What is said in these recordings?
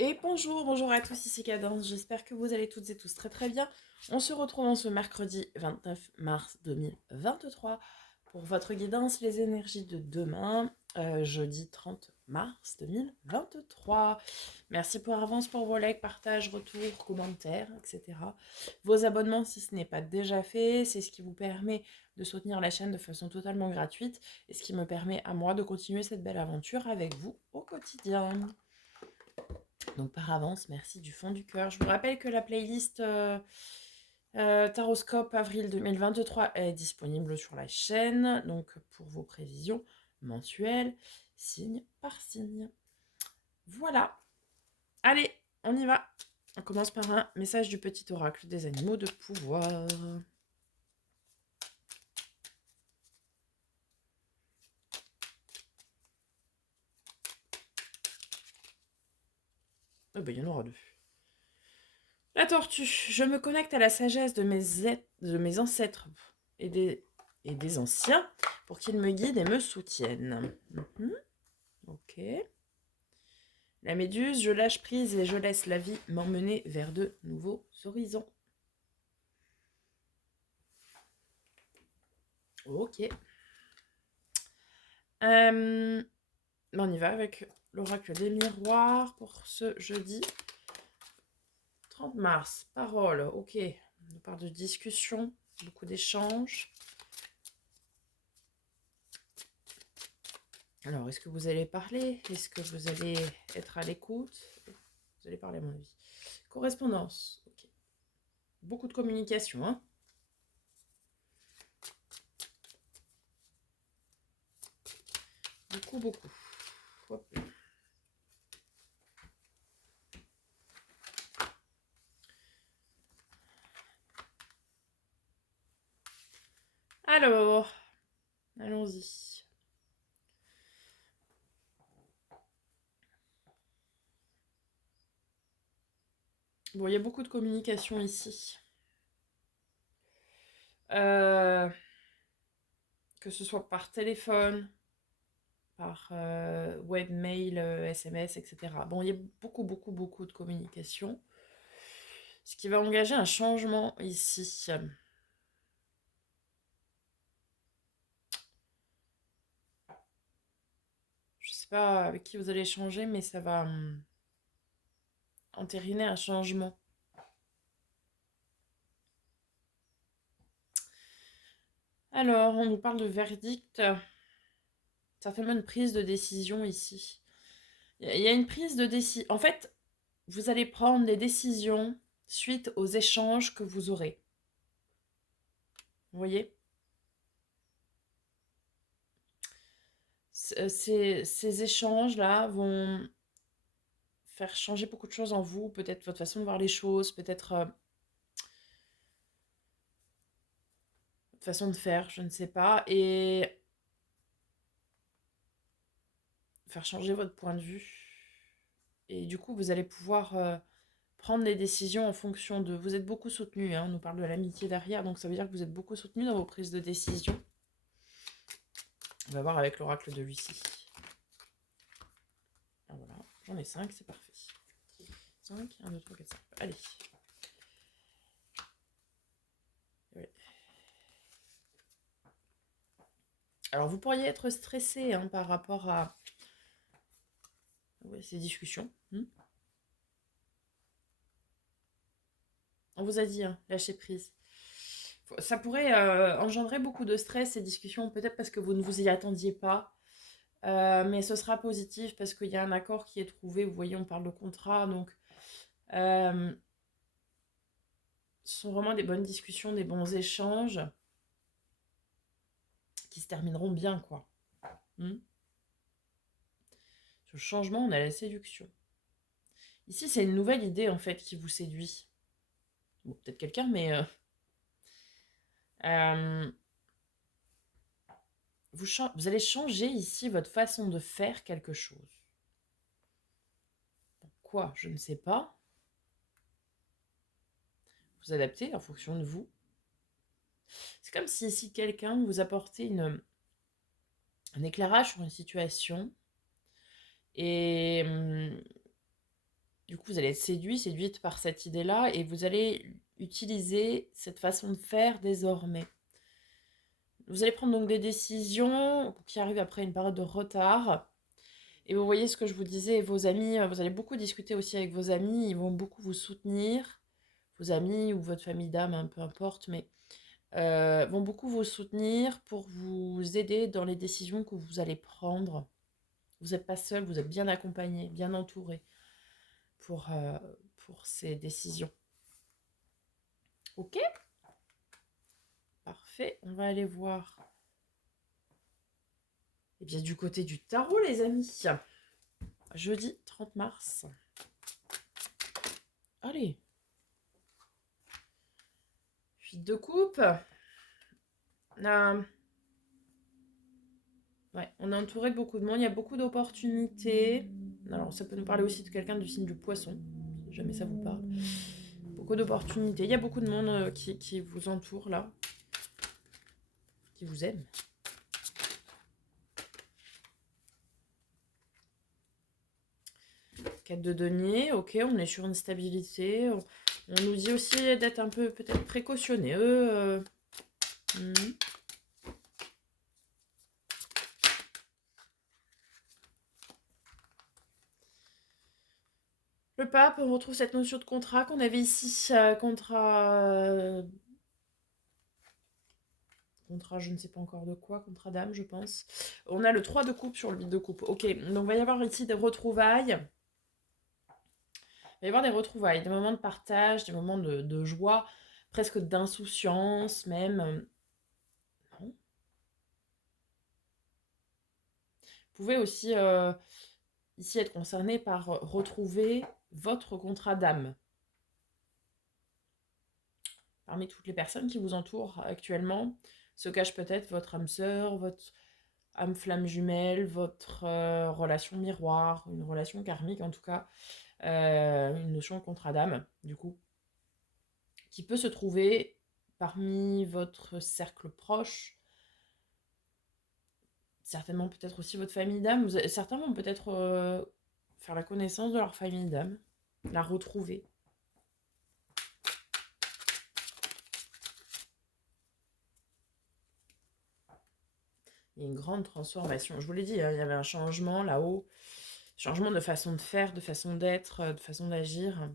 Et bonjour à tous, ici Cadence, j'espère que vous allez toutes et tous très très bien. On se retrouve en ce mercredi 29 mars 2023 pour votre guidance, les énergies de demain, jeudi 30 mars 2023. Merci pour avance pour vos likes, partages, retours, commentaires, etc. Vos abonnements si ce n'est pas déjà fait, c'est ce qui vous permet de soutenir la chaîne de façon totalement gratuite et ce qui me permet à moi de continuer cette belle aventure avec vous au quotidien. Donc par avance, merci du fond du cœur. Je vous rappelle que la playlist Taroscope avril 2023 est disponible sur la chaîne, donc pour vos prévisions mensuelles, signe par signe. Voilà. Allez, on y va. On commence par un message du petit oracle des animaux de pouvoir. Oh ben, il y en aura deux. La tortue. Je me connecte à la sagesse de mes ancêtres et des anciens pour qu'ils me guident et me soutiennent. Ok. La méduse, je lâche prise et je laisse la vie m'emmener vers de nouveaux horizons. Ok. On y va avec l'oracle des miroirs pour ce jeudi 30 mars. Parole, ok. On parle de discussion, beaucoup d'échanges. Alors, est-ce que vous allez parler? Est-ce que vous allez être à l'écoute? Vous allez parler à mon avis. Correspondance, ok. Beaucoup de communication, hein. Beaucoup. Hop. Alors, allons-y. Bon, il y a beaucoup de communication ici. Que ce soit par téléphone, par webmail, SMS, etc. Bon, il y a beaucoup de communication. Ce qui va engager un changement ici. Je sais pas avec qui vous allez échanger, mais ça va entériner un changement. Alors, on nous parle de verdict. Certainement une prise de décision ici. Il y a une prise de décision. En fait, vous allez prendre des décisions suite aux échanges que vous aurez. Vous voyez? Ces échanges-là vont faire changer beaucoup de choses en vous, peut-être votre façon de voir les choses, peut-être votre façon de faire, je ne sais pas, et faire changer votre point de vue. Et du coup, vous allez pouvoir prendre les décisions en fonction de... Vous êtes beaucoup soutenu, hein, on nous parle de l'amitié derrière, donc ça veut dire que vous êtes beaucoup soutenu dans vos prises de décision. On va voir avec l'oracle de Lucie. Ah, voilà, j'en ai 5, c'est parfait. 5, 1, 2, 3, 4, 5. Allez. Ouais. Alors, vous pourriez être stressé hein, par rapport à ces discussions. On vous a dit, hein, lâcher prise. Ça pourrait engendrer beaucoup de stress, ces discussions, peut-être parce que vous ne vous y attendiez pas. Mais ce sera positif parce qu'il y a un accord qui est trouvé. Vous voyez, on parle de contrat, donc ce sont vraiment des bonnes discussions, des bons échanges qui se termineront bien, quoi. Sur le changement, on a la séduction. Ici, c'est une nouvelle idée, en fait, qui vous séduit. Bon, peut-être quelqu'un, mais... vous allez changer ici votre façon de faire quelque chose. Quoi? Je ne sais pas. Vous adaptez en fonction de vous. C'est comme si quelqu'un vous apportait un éclairage sur une situation et Du coup, vous allez être séduit, séduite par cette idée-là et vous allez utiliser cette façon de faire désormais. Vous allez prendre donc des décisions qui arrivent après une période de retard. Et vous voyez ce que je vous disais, vos amis, vous allez beaucoup discuter aussi avec vos amis, ils vont beaucoup vous soutenir, vos amis ou votre famille d'âme, hein, peu importe, mais vont beaucoup vous soutenir pour vous aider dans les décisions que vous allez prendre. Vous n'êtes pas seul, vous êtes bien accompagné, bien entouré pour ces décisions. Ok? Parfait, on va aller voir. Et bien du côté du tarot, les amis. Jeudi 30 mars. Allez. Huit de coupe. Ouais, on est entouré de beaucoup de monde, il y a beaucoup d'opportunités. Alors ça peut nous parler aussi de quelqu'un du signe du poisson, si jamais ça vous parle. Beaucoup d'opportunités, il y a beaucoup de monde qui vous entoure là, qui vous aime. Quatre de denier, ok, on est sur une stabilité. On nous dit aussi d'être un peu peut-être précautionneux. Le pape, on retrouve cette notion de contrat qu'on avait ici, contrat, je ne sais pas encore de quoi, contrat d'âme, je pense. On a le 3 de coupe sur le 8 de coupe. Ok, donc il va y avoir ici des retrouvailles. Il va y avoir des retrouvailles, des moments de partage, des moments de joie, presque d'insouciance même. Non. Vous pouvez aussi ici être concerné par retrouver votre contrat d'âme. Parmi toutes les personnes qui vous entourent actuellement, se cache peut-être votre âme sœur, votre âme flamme jumelle, votre relation miroir, une relation karmique en tout cas, une notion de contrat d'âme, du coup, qui peut se trouver parmi votre cercle proche, certainement peut-être aussi votre famille d'âme. Certains vont peut-être faire la connaissance de leur famille d'âme, la retrouver. Il y a une grande transformation. Je vous l'ai dit, hein, il y avait un changement là-haut, changement de façon de faire, de façon d'être, de façon d'agir.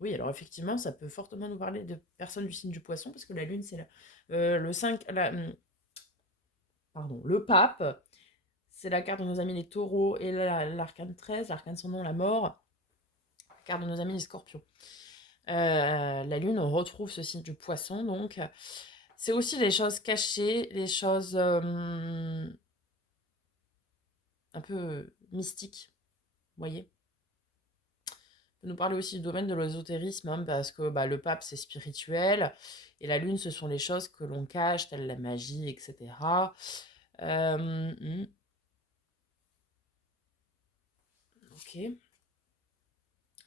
Oui, alors effectivement, ça peut fortement nous parler de personnes du signe du poisson, parce que la lune, c'est le 5, pardon, le pape, c'est la carte de nos amis les taureaux, et l'arcane 13, l'arcane sans nom, la mort, la carte de nos amis les scorpions. La lune, on retrouve ce signe du poisson, donc c'est aussi les choses cachées, les choses un peu mystiques, vous voyez. Nous parler aussi du domaine de l'ésotérisme, hein, parce que le pape, c'est spirituel, et la lune, ce sont les choses que l'on cache, telle la magie, etc. Ok.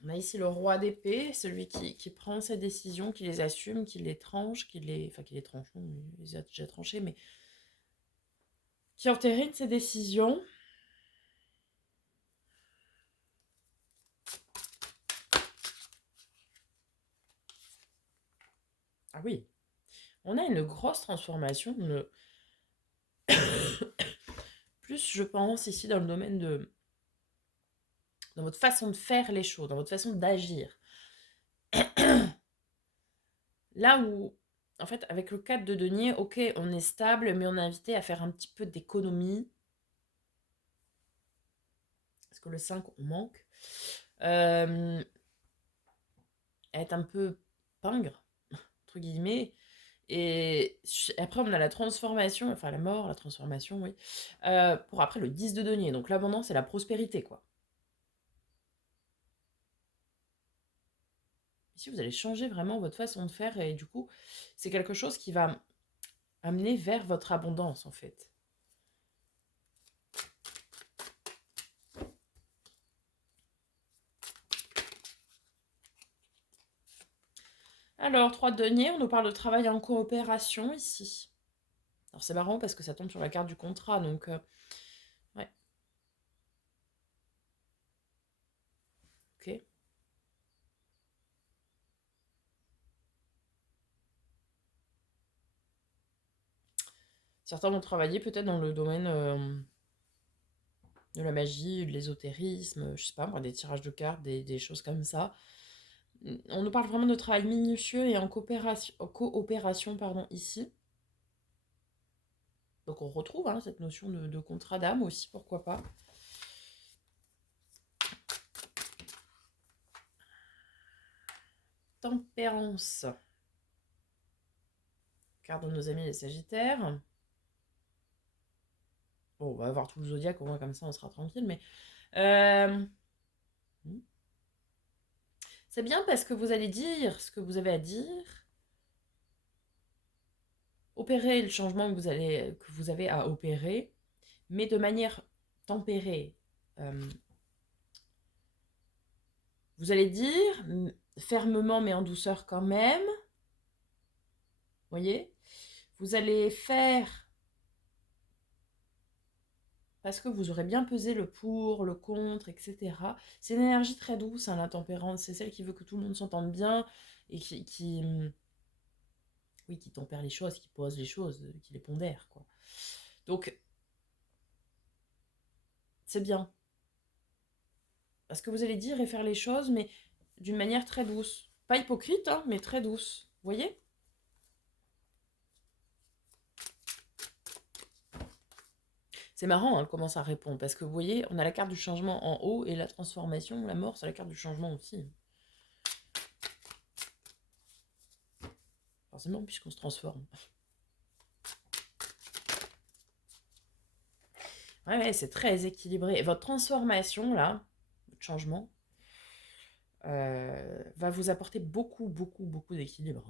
On a ici le roi d'épée, celui qui prend ses décisions, qui les assume, qui les tranche, qui les tranche, non, il les a déjà tranchées, mais qui entérine ses décisions. Ah oui, on a une grosse transformation, plus je pense ici dans le domaine dans votre façon de faire les choses, dans votre façon d'agir. Là où, en fait, avec le 4 de denier, ok, on est stable, mais on est invité à faire un petit peu d'économie. Parce que le 5, on manque. Être un peu pingre, entre guillemets. Et après, on a la transformation, enfin la mort, la transformation, oui. Pour après le 10 de denier. Donc l'abondance et la prospérité, quoi. Ici, vous allez changer vraiment votre façon de faire et du coup, c'est quelque chose qui va amener vers votre abondance, en fait. Alors, 3 de denier, on nous parle de travail en coopération ici. Alors c'est marrant parce que ça tombe sur la carte du contrat, donc ouais, ok. Certains vont travailler peut-être dans le domaine de la magie, de l'ésotérisme, je sais pas moi, des tirages de cartes, des choses comme ça. On nous parle vraiment de travail minutieux et en coopération pardon, ici. Donc on retrouve hein, cette notion de contrat d'âme aussi, pourquoi pas. Tempérance. Carte de nos amis les Sagittaires. Bon, on va avoir tout le zodiaque, au moins comme ça on sera tranquille, mais... c'est bien parce que vous allez dire ce que vous avez à dire, opérer le changement que vous avez à opérer, mais de manière tempérée. Vous allez dire fermement mais en douceur quand même. Voyez, vous allez faire parce que vous aurez bien pesé le pour, le contre, etc. C'est une énergie très douce, hein, la tempérance. C'est celle qui veut que tout le monde s'entende bien et oui, qui tempère les choses, qui pose les choses, qui les pondère, quoi. Donc, c'est bien. Parce que vous allez dire et faire les choses, mais d'une manière très douce. Pas hypocrite, hein, mais très douce. Vous voyez ? C'est marrant hein, comment ça répond, parce que vous voyez, on a la carte du changement en haut, et la transformation, la mort, c'est la carte du changement aussi. Forcément, puisqu'on se transforme. Ouais, c'est très équilibré. Et votre transformation, là, votre changement, va vous apporter beaucoup, beaucoup, beaucoup d'équilibre.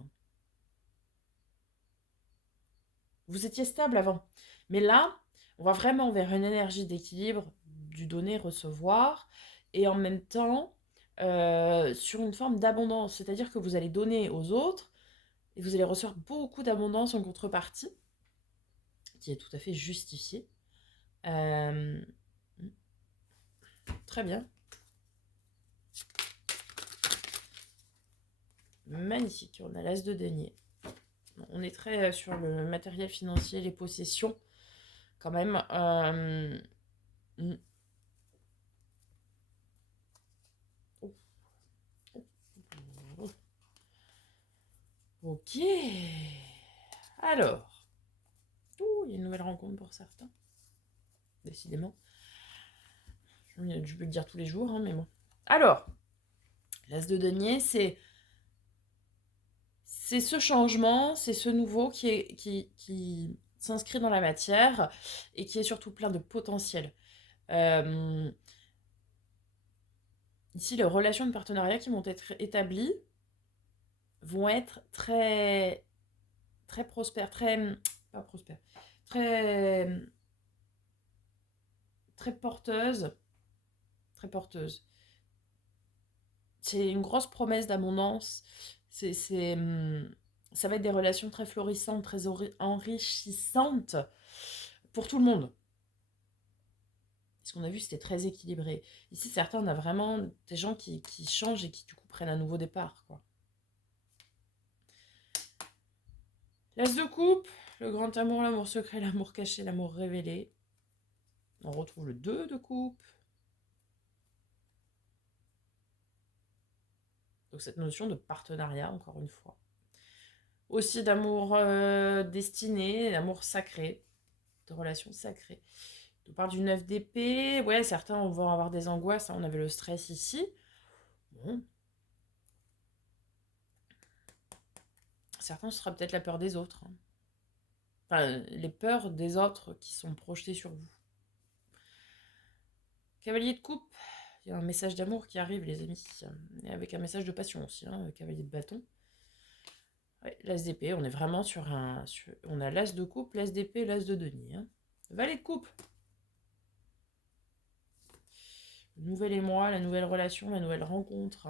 Vous étiez stable avant. Mais là, on va vraiment vers une énergie d'équilibre, du donner-recevoir, et en même temps, sur une forme d'abondance. C'est-à-dire que vous allez donner aux autres, et vous allez recevoir beaucoup d'abondance en contrepartie, qui est tout à fait justifiée. Euh, Très bien. Magnifique. On a l'as de denier. On est très sur le matériel financier, les possessions, quand même. Ok. Alors. Ouh, il y a une nouvelle rencontre pour certains. Décidément. Je peux le dire tous les jours, hein, mais bon. Alors, l'as de denier, c'est ce changement, c'est ce nouveau qui s'inscrit dans la matière et qui est surtout plein de potentiel. Ici, les relations de partenariat qui vont être établies vont être très, très prospères, pas prospères, très, très porteuses, très porteuses. C'est une grosse promesse d'abondance. Ça va être des relations très florissantes, très enrichissantes pour tout le monde. Ce qu'on a vu, c'était très équilibré. Ici, certains, on a vraiment des gens qui changent et qui, du coup, prennent un nouveau départ, quoi. L'as de coupe, le grand amour, l'amour secret, l'amour caché, l'amour révélé. On retrouve le 2 de coupe. Donc cette notion de partenariat, encore une fois. Aussi d'amour destiné, d'amour sacré, de relations sacrées. On parle du 9 d'épée. Ouais, certains vont avoir des angoisses. Hein. On avait le stress ici. Bon. Certains, ce sera peut-être la peur des autres. Hein. Enfin, les peurs des autres qui sont projetées sur vous. Cavalier de coupe. Il y a un message d'amour qui arrive, les amis. Et avec un message de passion aussi. Hein, cavalier de bâton. Ouais, l'as d'épée, on est vraiment sur un... on a l'as de coupe, l'as d'épée, l'as de denier. Hein. Valet de coupe. Le nouvel émoi, la nouvelle relation, la nouvelle rencontre.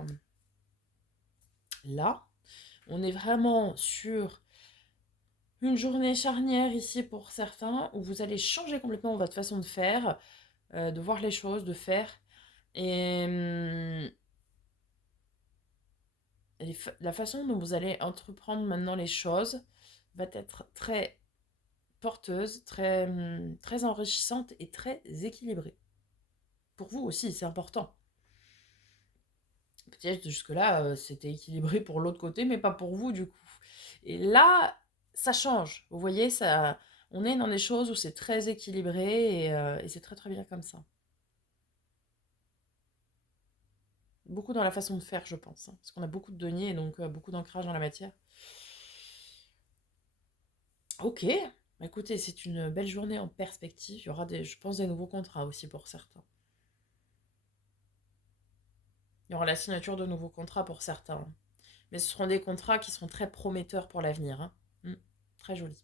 Là, on est vraiment sur une journée charnière ici pour certains, où vous allez changer complètement votre façon de faire, de voir les choses, de faire. Et la façon dont vous allez entreprendre maintenant les choses va être très porteuse, très enrichissante et très équilibrée. Pour vous aussi, c'est important. Peut-être jusque-là, c'était équilibré pour l'autre côté, mais pas pour vous du coup. Et là, ça change. Vous voyez, ça, on est dans des choses où c'est très équilibré et c'est très très bien comme ça. Beaucoup dans la façon de faire, je pense, hein, parce qu'on a beaucoup de deniers et donc beaucoup d'ancrage dans la matière. Ok, bah, écoutez, c'est une belle journée en perspective. Il y aura je pense, des nouveaux contrats aussi pour certains. Il y aura la signature de nouveaux contrats pour certains. Mais ce seront des contrats qui seront très prometteurs pour l'avenir, hein. Très jolis.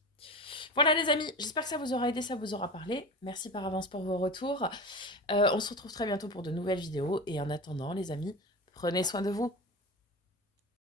Voilà les amis, j'espère que ça vous aura aidé, ça vous aura parlé. Merci par avance pour vos retours. On se retrouve très bientôt pour de nouvelles vidéos. Et en attendant les amis, prenez soin de vous.